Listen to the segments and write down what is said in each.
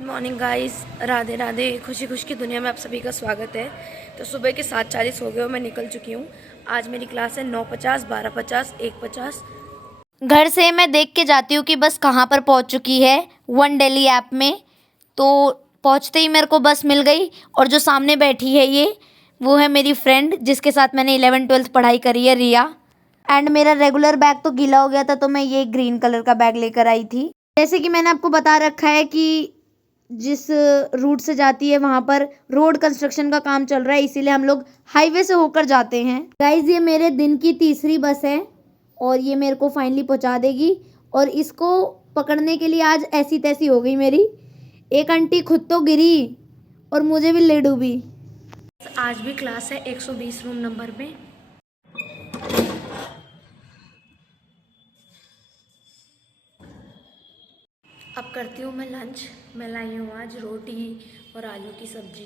Morning guys, Radhe Radhe. खुशी खुशी की दुनिया में आप सभी का स्वागत है। तो सुबह के 7:40 हो गए और मैं निकल चुकी हूँ। आज मेरी क्लास है 9:50, 12:50, 1:50। घर से मैं देख के जाती हूँ कि बस कहाँ पर पहुँच चुकी है वन डेली ऐप में। तो पहुँचते ही मेरे को बस मिल गई और जो सामने बैठी है वो है मेरी फ्रेंड जिसके साथ मैंने 11वीं-12वीं पढ़ाई करी है, रिया। एंड मेरा रेगुलर बैग तो गीला हो गया था तो मैं ये ग्रीन कलर का बैग लेकर आई थी। जैसे कि मैंने आपको बता रखा है कि जिस रूट से जाती है वहाँ पर रोड कंस्ट्रक्शन का काम चल रहा है, इसीलिए हम लोग हाईवे से होकर जाते हैं। गाइज, ये मेरे दिन की तीसरी बस है और ये मेरे को फाइनली पहुँचा देगी। और इसको पकड़ने के लिए आज ऐसी तैसी हो गई मेरी। एक आंटी खुद तो गिरी और मुझे भी ले डूबी। आज भी क्लास है 120 रूम नंबर में। अब करती हूँ मैं लंच। मैं लाई हूँ आज रोटी और आलू की सब्जी।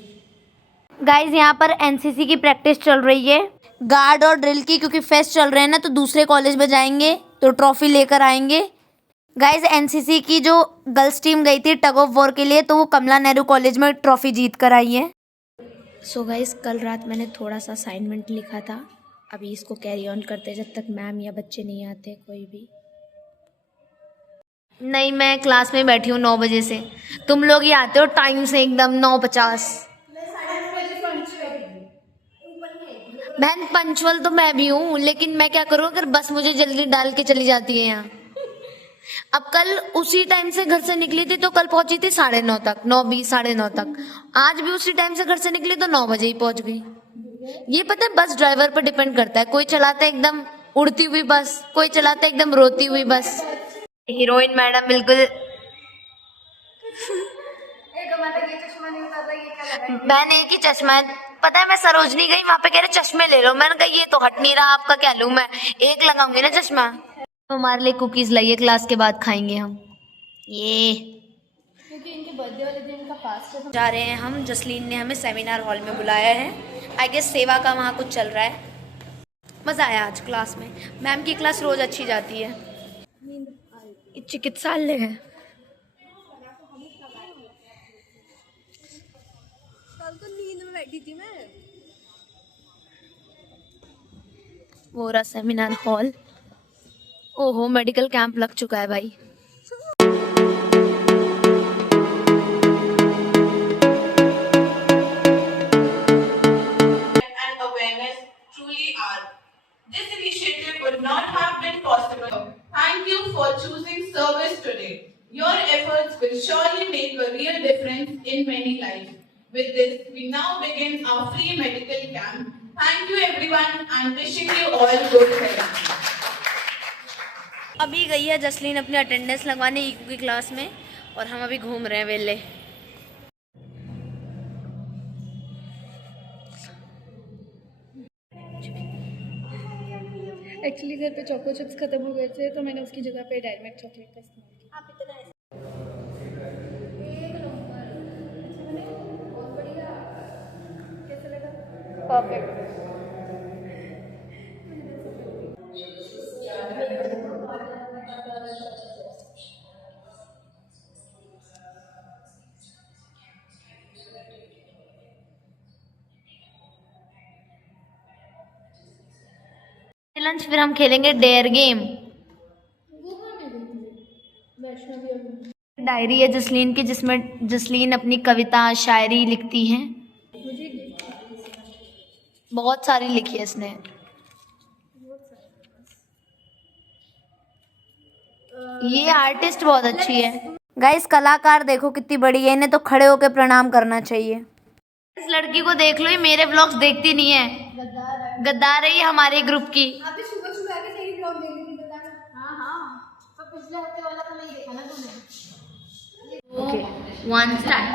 गाइज, यहाँ पर एनसीसी की प्रैक्टिस चल रही है, गार्ड और ड्रिल की, क्योंकि फेस्ट चल रहे हैं ना, तो दूसरे कॉलेज में जाएंगे तो ट्रॉफी लेकर आएंगे। गाइज, एनसीसी की जो गर्ल्स टीम गई थी टग ऑफ वॉर के लिए, तो वो कमला नेहरू कॉलेज में ट्रॉफी जीत कर आई है। सो गाइस, कल रात मैंने थोड़ा सा असाइनमेंट लिखा था। अभी इसको कैरी ऑन करते जब तक मैम या बच्चे नहीं आते कोई भी। नहीं, मैं क्लास में बैठी हूँ 9 बजे से। तुम लोग ही आते हो टाइम से एकदम 9:50। बहन, पंचुअल तो मैं भी हूँ, लेकिन मैं क्या करूँ अगर बस मुझे जल्दी डाल के चली जाती है यहाँ। अब कल उसी टाइम से घर से निकली थी तो कल पहुंची थी 9:30 तक, 9:20, 9:30 तक। आज भी उसी टाइम से घर से निकली तो 9 बजे ही पहुंच गई। ये पता है, बस ड्राइवर पर डिपेंड करता है। कोई चलाता है एकदम उड़ती हुई बस, कोई चलाता है एकदम रोती हुई बस। हीरोइन मैडम बिल्कुल। बहन, एक ही चश्मा है। पता है, मैं सरोजनी गई, वहां पे कह रहे चश्मे ले लो। मैंने कहा ये तो हट नहीं रहा, आपका क्या लूं मैं, एक लगाऊंगी ना चश्मा। हमारे लिए कुकीज लाइए, क्लास के बाद खाएंगे हम ये, क्योंकि इनके बर्थडे वाले दिन का फास्ट है। जा रहे हैं हम। जसलीन ने हमें सेमिनार हॉल में बुलाया है। आई गेस सेवा का वहाँ कुछ चल रहा है। मज़ा आया आज क्लास में। मैम की क्लास रोज अच्छी जाती है। ये चिकित्सालय है। कल तो नींद में बैठी थी मैं। वो रहा सेमिनार हॉल। ओहो, मेडिकल कैंप लग चुका है भाई। And awareness truly are. This initiative would not have been possible. Thank you for choosing service today. Your efforts will surely make a real difference in many lives. With this, we now begin our free medical camp. Thank you everyone and wishing you all good health. अभी गई है जसलीन अपनी attendance लगवाने ईकू की class में और हम अभी घूम रहे हैं वेले। एक्चुअली घर पे चोको चिप्स खत्म हो गए थे तो मैंने उसकी जगह पे डायरी मिल्क चॉकलेट का इस्तेमाल किया। परफेक्ट। लंच फिर हम खेलेंगे डेयर गेम। डायरी है जसलीन की, जिसमें जसलीन अपनी कविता शायरी लिखती हैं। बहुत सारी लिखी है इसने। ये आर्टिस्ट बहुत अच्छी है। गाइस, कलाकार देखो कितनी बड़ी है, इन्हें तो खड़े होकर प्रणाम करना चाहिए। इस लड़की को देख लो, ये मेरे व्लॉग्स देखती नहीं है, गद्दार है ये हमारे ग्रुप की। सुबह आके तेरी ब्लॉग देख रही थी, बताना। हाँ, पर पिछले हफ्ते वाला तो नहीं देखा ना तुमने। Okay, one start.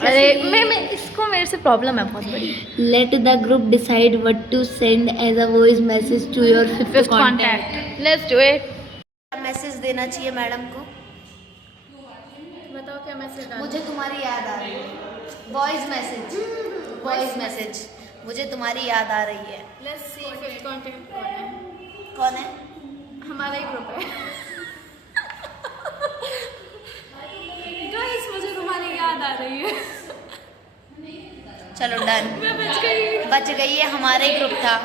अरे मैं इसको, मेरे से प्रॉब्लम है बहुत बड़ी। Let the group decide what to send as a voice message to your fifth contact. Let's do it. Message देना चाहिए मैडम को। बताओ क्या मैसेज डालूं? मुझे तुम्हारी याद आ रही है। Voice message, voice message. मुझे तुम्हारी याद आ रही है। लेट्स सी फिफ्थ कॉन्टैक्ट कौन है। कौन है? हमारा ही ग्रुप है। चलो डन, बच गई है, हमारा ही ग्रुप था।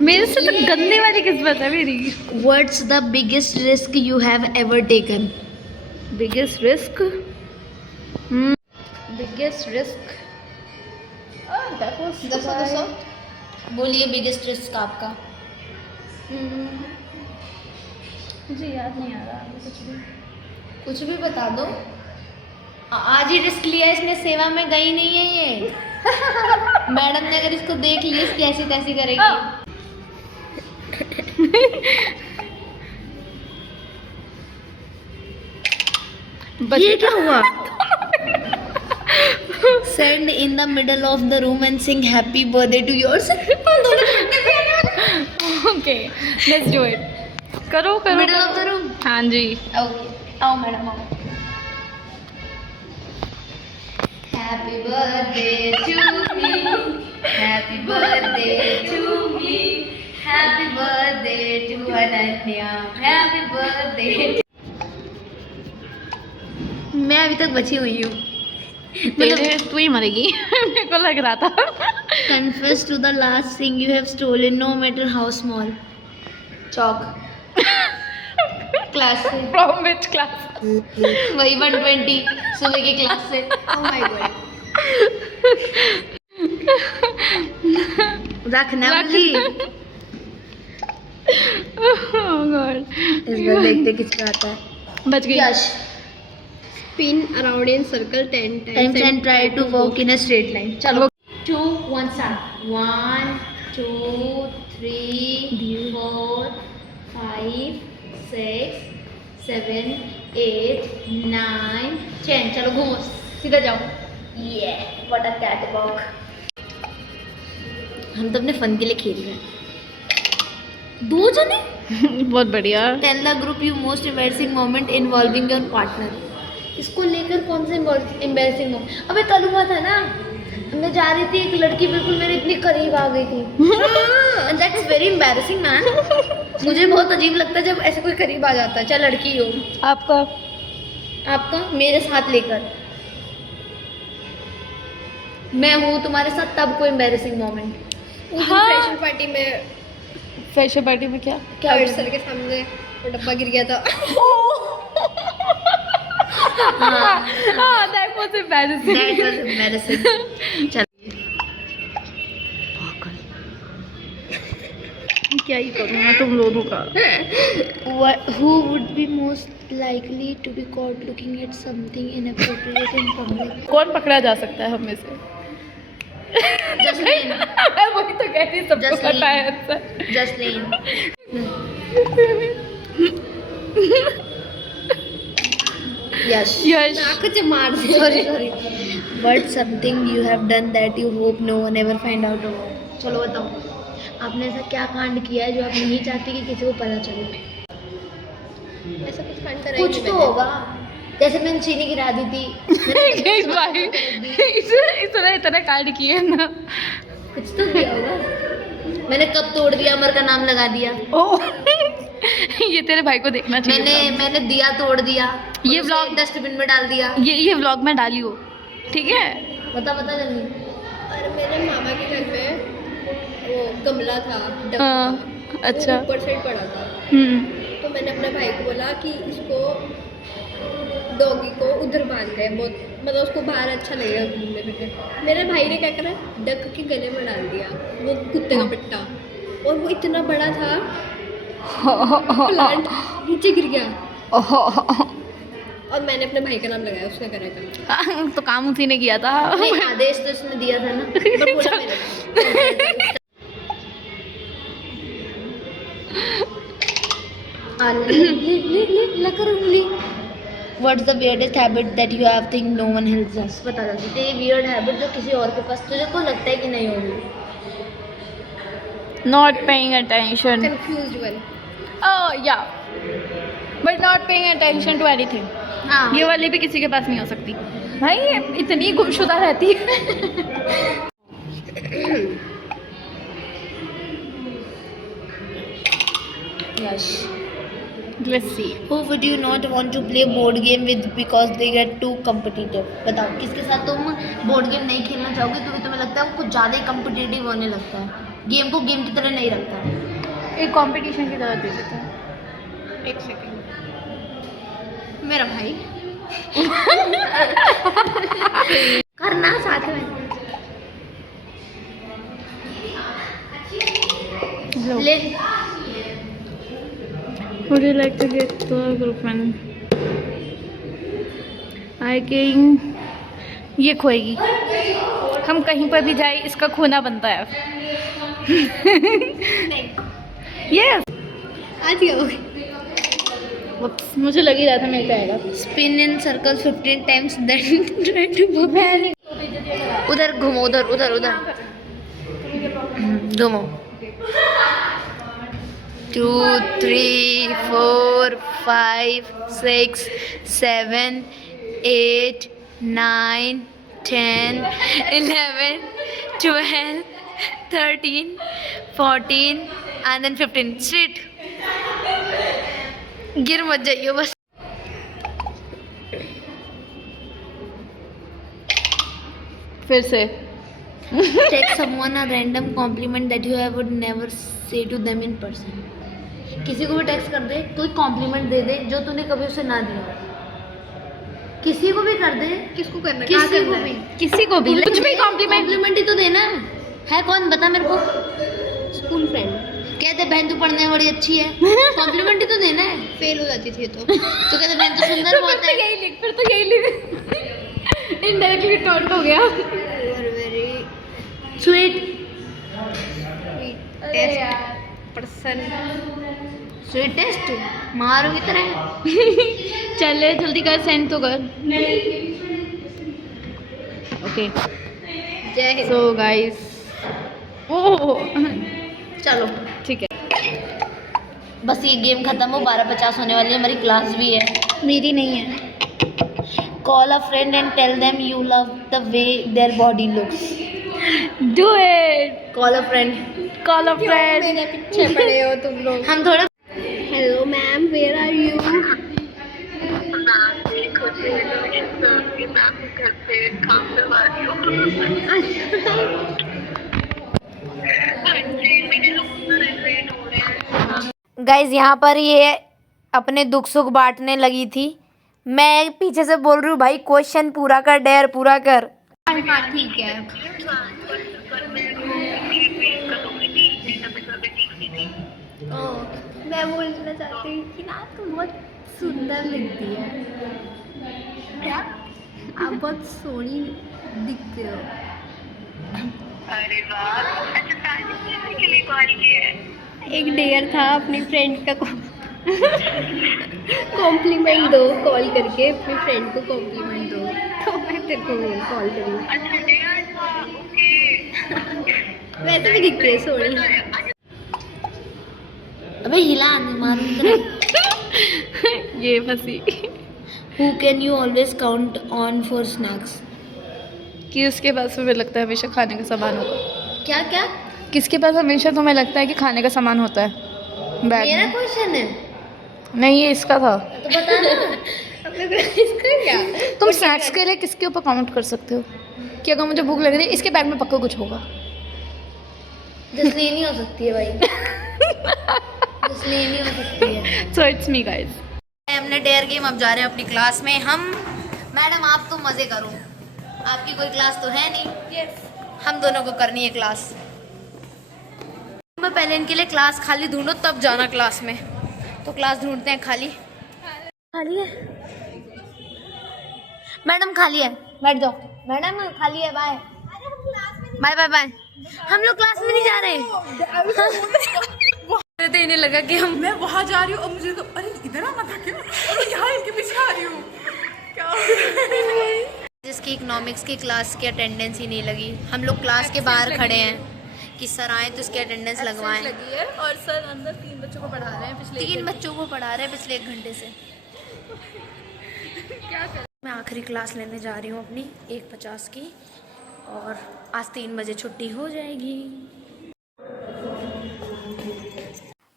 मेरे से तो गंदे वाली किस्मत है मेरी। What's the biggest risk you have ever taken? Biggest risk, biggest risk, दसो बोलिए बिगेस्ट रिस्क आपका। मुझे याद नहीं आ रहा कुछ भी। कुछ भी बता दो। आज ही रिस्क लिया इसने, सेवा में गई नहीं है ये। मैडम ने अगर इसको देख ली इसकी ऐसी तैसी करेगी। ये क्या हुआ? Stand in the middle of the room and sing happy birthday to yourself. Okay let's do it. करो करो Middle of the room. हाँ जी। Okay. आओ मैडम आओ। Happy birthday to me. Happy birthday to me. Happy birthday to Ananya. Happy birthday. मैं अभी तक बची हुई हूँ। तेरे तू ही मरेगी। मेरे को लग रहा था। Confess to the last thing you have stolen, no matter how small. Chalk. Class से। From which class? वही 120 सुबह की क्लास से। Oh my God. रखना भूली। Oh God. इस बार देखते किसका आता है। बच गई। यश। Spin around in circle 10 Times and try to walk in a straight line. चलो 2 1 start. 1 2 3 4 5 6 7 8 9 10. चलो घूमो सीधा जाओ। ये व्हाट अ कैट वॉक। हम तो अपने फन के लिए खेल रहे हैं। 2 जने। बहुत बढ़िया। Tell the group you most embarrassing moment involving your partner. इसको लेकर कौन सा एम्बैरसिंग मोमेंट? अबे कल हुआ था ना, मैं जा रही थी, एक लड़की बिल्कुल मेरे इतनी करीब आ गई थी। That's very embarrassing man. मुझे बहुत अजीब लगता है जब ऐसे कोई करीब आ जाता है, चाहे लड़की हो। आपका आपका मेरे साथ लेकर मैं हूँ तुम्हारे साथ, तब कोई एम्बैरसिंग मोमेंट। हाँ। फ्रेशर पार्टी में, फ्रेशर पार्टी में क्या? क्या थर्ड सर के सामने वो डब्बा गिर गया था। हाँ, that was embarrassing. That was embarrassing. चलिए क्या ही करूँ मैं तुम लोगों का। Who would be most likely to be caught looking at something inappropriate in public? कौन पकड़ा जा सकता है हम में से? जसलीन। मैं वही तो कह रही, सबको जसलीन। पता है आंसर। जसलीन। यश। यश। नाक से मार दे। Sorry. But something you have done that you hope no one ever find out about. चलो बताओ, आपने ऐसा क्या कांड किया है जो आप नहीं चाहती कि किसी को पता चले? ऐसा कुछ कांड करा कुछ तो होगा। जैसे मैंने चीनी गिरा दी थी। इस भाई इसने इतना कांड किए ना। कुछ तो किया होगा। मैंने कब तोड़ दिया, अमर का नाम लगा दिया। ओह ये तेरे भाई को देखना चाहिए। मैंने दिया तोड़ दिया। ये उसे vlog- डस्टबिन में डाल दिया। ये व्लॉग में डाली हो, ठीक है? बता जल्दी। और मेरे मामा के घर में वो गमला था, डब हाँ, था, अच्छा। वो ऊपर साइड पड़ा था। तो मैंने अपने भाई को बोला कि इसको डॉगी को उधर बांध दे, बहुत मतलब उसको बाहर अच्छा लगेगा घूमने फिरने। मेरे भाई ने क्या करा, डक के गले में डाल दिया वो कुत्ते का पट्टा, और वो इतना बड़ा था प्लांट नीचे गिर गया। और मैंने अपने भाई का नाम लगाया, उसका करा तो काम उसी ने किया था। नहीं, आदेश तो इसने दिया था ना। पर बोला मैंने। लकर उंगली। What's the weirdest habit that you have think no one else does? बता दो तेरी weird habit जो किसी और के पास तुझे को लगता है कि नहीं होगी। Not paying attention. Confuse one. Oh yeah. But not paying attention to anything. हाँ। ये वाली भी किसी के पास नहीं हो सकती। भाई ये इतनी गुमशुदा रहती है। Yes. Let's see. Who would you not want to play board game with because they get too competitive? बताओ किसके साथ तुम बोर्ड गेम नहीं खेलना चाहोगे क्योंकि तुम्हें लगता है वो कुछ ज़्यादा ही कम्पिटिटिव होने लगता है, गेम को गेम की तरह नहीं रखता है। एक कंपटीशन की तरह दे देता है। एक सेकंड। मेरा भाई करना साथ में ले। Would you like to get to a girlfriend? I think ये खोएगी। हम कहीं पर भी जाए इसका खोना बनता है। Yes. आज क्या हो Oops, मुझे लग ही रहा था मेरे पे आएगा। Spin in circles 15 times then try to उधर घूमो, उधर उधर उधर घूमो। 2 3 4 5 6 7 8 9 10 11 12 13 14 and then 15 straight। गिर मत जाइए बस। फिर से Take someone a random compliment that you would never say to them in person। किसी को भी टेक्स्ट कर दे, कोई कॉम्प्लीमेंट दे दे जो तूने कभी उसे ना दिया हो। किसी को भी कर दे, किसको करना है? किसी को भी, किसी को भी कुछ भी कॉम्प्लीमेंट ही तो देना है। कौन बता मेरे को? स्कूल फ्रेंड कहते बहन तू पढ़ने में बड़ी अच्छी है, कॉम्प्लीमेंट ही तो देना है। फेल हो जाती थी तो तो कहते बहन तो सुंदर बहुत है। यही लिख, फिर तो यही लिख। इनडायरेक्टली टॉन्ट हो गया। Very sweet person. स्वीटेस्ट मारो की तरह। चले जल्दी कर, सेंड तो कर। ओके जय हिंद। सो गाइस, ओह चलो ठीक है। बस ये गेम खत्म हो, 12:50 होने वाली है, हमारी क्लास भी है। मेरी नहीं है। Call a friend and tell them you love the way their body looks। Do it. Call a friend। Call a friend. मेरे पीछे पड़े हो तुम लोग। हम थोड़े hello ma'am, where are you? Guys यहाँ पर ये अपने दुख सुख बांटने लगी थी। मैं पीछे से बोल रही हूँ भाई क्वेश्चन पूरा कर, डेयर पूरा कर। हाँ ठीक है। मैं बोलना चाहती हूँ कि ना तुम बहुत सुंदर लगती है। क्या? आप बहुत सोहनी दिखते हो। अरे वाह, अच्छा तारीफ के लिए कॉल किया है। एक डेयर था अपनी फ्रेंड का कॉम्प्लीमेंट दो, कॉल करके अपनी फ्रेंड को कॉम्प्लीमेंट दो, तो मैं तेरे को कॉल करूँ। अच्छा डेयर था, ओके। वैसे भी दिखती है सोहनी। अबे हिला नहीं मारूंगा। ये फंसी। Who can you always count on for snacks? कि उसके पास तुम्हें लगता है हमेशा खाने का सामान होगा। क्या क्या? किसके पास हमेशा तुम्हें लगता है कि खाने का सामान होता है बैग मेरा में? क्वेश्चन है नहीं, ये इसका था। तो बता ना। इसका क्या? तुम स्नैक्स के लिए किसके ऊपर कमेंट कर सकते हो कि अगर मुझे भूख लग रही है इसके बैग में पक्का कुछ होगा। जसलीन नहीं हो सकती है भाई। जसलीन नहीं हो सकती है। So it's me guys. हमने डेयर गेम अब जा रहे हैं अपनी क्लास में। हम मैडम आप तो मज़े करो, आपकी कोई क्लास तो है नहीं। हम दोनों को करनी है क्लास। मैं पहले इनके लिए क्लास खाली ढूंढो तब जाना क्लास में। तो क्लास ढूंढते हैं खाली। खाली है मैडम, खाली है, बैठ जाओ मैडम, खाली है। Bye bye bye bye. हम लोग क्लास में नहीं जा रहे। तो इन्हें लगा कि हम मैं वहाँ जा रही हूँ और मुझे तो अरे इधर आना था क्या? अरे यहाँ इनके पीछे आ रही हूँ क्या? जिसकी इकोनॉमिक्स की क्लास की अटेंडेंस ही नहीं लगी। हम लोग क्लास के बाहर खड़े हैं कि सर आए तो उसकी अटेंडेंस लगवाएं। लगी है और सर अंदर 3 बच्चों को पढ़ा रहे हैं पिछले 3 बच्चों को पढ़ा रहे हैं पिछले 1 घंटे से। मैं आखिरी क्लास लेने जा रही हूँ अपनी 1:50 की, और आज 3 बजे छुट्टी हो जाएगी।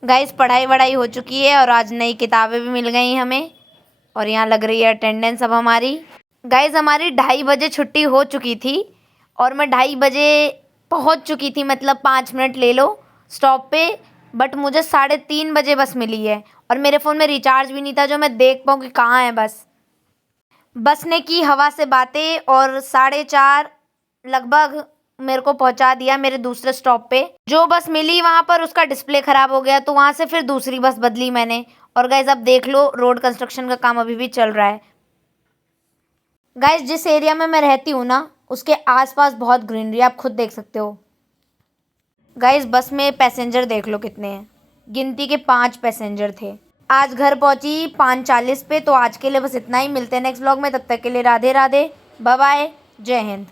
गाइस पढ़ाई वढ़ाई हो चुकी है और आज नई किताबें भी मिल गई हमें और यहाँ लग रही है अटेंडेंस अब हमारी। गाइस हमारी 2:30 बजे छुट्टी हो चुकी थी और मैं 2:30 बजे पहुँच चुकी थी, मतलब 5 मिनट ले लो स्टॉप पे। बट मुझे 3:30 बजे बस मिली है और मेरे फ़ोन में रिचार्ज भी नहीं था जो मैं देख पाऊँ कि कहाँ है बस। बस ने की हवा से बातें और 4:30 लगभग मेरे को पहुंचा दिया मेरे दूसरे स्टॉप पे। जो बस मिली वहाँ पर उसका डिस्प्ले ख़राब हो गया, तो वहाँ से फिर दूसरी बस बदली मैंने। और गाइज अब देख लो, रोड कंस्ट्रक्शन का काम अभी भी चल रहा है। गाइज जिस एरिया में मैं रहती हूँ ना, उसके आसपास बहुत ग्रीनरी, आप खुद देख सकते हो। गाइज बस में पैसेंजर देख लो कितने हैं, गिनती के 5 पैसेंजर थे। आज घर पहुंची 5:40 पे। तो आज के लिए बस इतना ही, मिलते हैं नेक्स्ट व्लॉग में। तब तक के लिए राधे राधे, बाय बाय, जय हिंद।